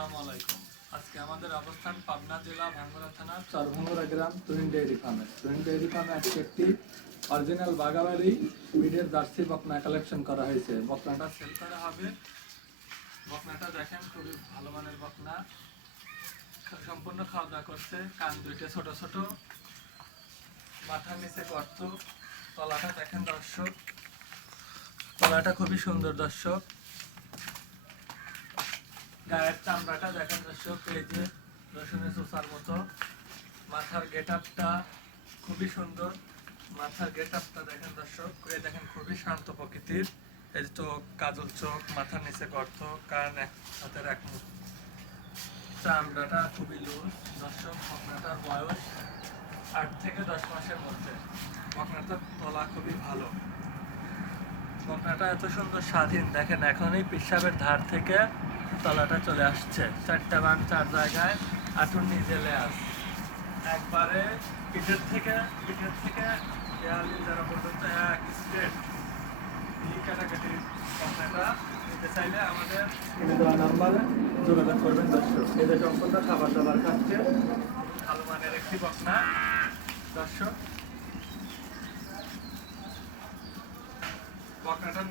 আসসালামু আলাইকুম। আজকে আমাদের অবস্থান পাবনা জেলা ভাঙ্গুড়া থানা চরভাঙ্গুড়া গ্রাম তুহিন ডেইরি ফার্মে। তুহিন ডেইরি ফার্মে আজকে একটি অরিজিনাল বাগাবাড়ি ব্রিডের জার্সি বকনা কালেকশন করা হয়েছে। বকনাটা সেল করা হবে। বকনাটা দেখেন, খুবই ভালো মানের বকনা, সম্পূর্ণ খাওয়া দাওয়া করছে। কান দুইটা ছোট ছোট, মাথার নিচে গর্ত। তলাটা দেখেন দর্শক, তলাটা খুবই সুন্দর দর্শক। গায়ের চামড়াটা দেখেন দর্শক, এই যে রসুনের চোষার মতো। মাথার গেট আপটা খুবই সুন্দর, মাথার গেট আপটা দেখেন দর্শক। দেখেন খুবই শান্ত প্রকৃতির। এই যে চোখ, কাজল চোখ, মাথার নিচে গর্ত, কান এক হাতের এক মুখ। চামড়াটা খুবই লুজ দর্শক। বকনাটার বয়স 8 থেকে 10 মাসের মধ্যে। বকনাটার তলা খুবই ভালো। বকনাটা এত সুন্দর স্বাধীন, দেখেন এখনই পেশাবের ধার থেকে তলাটা চলে আসছে। 4টা বান 4 জায়গায়, আঁটুর নিচে লেয়ার একবারে পিঠের থেকে দেয়ালি যারা পর্যন্ত এক স্ট্রেট। এই কাটাকাটি বকনাটা নিতে চাইলে আমাদের স্ক্রিনে দেওয়া নাম্বারে যোগাযোগ করবেন দর্শক। এদের সম্পূর্ণ খাবার দাবার খাচ্ছে, ভালো মানের একটি বকনা দর্শক। বকনাটা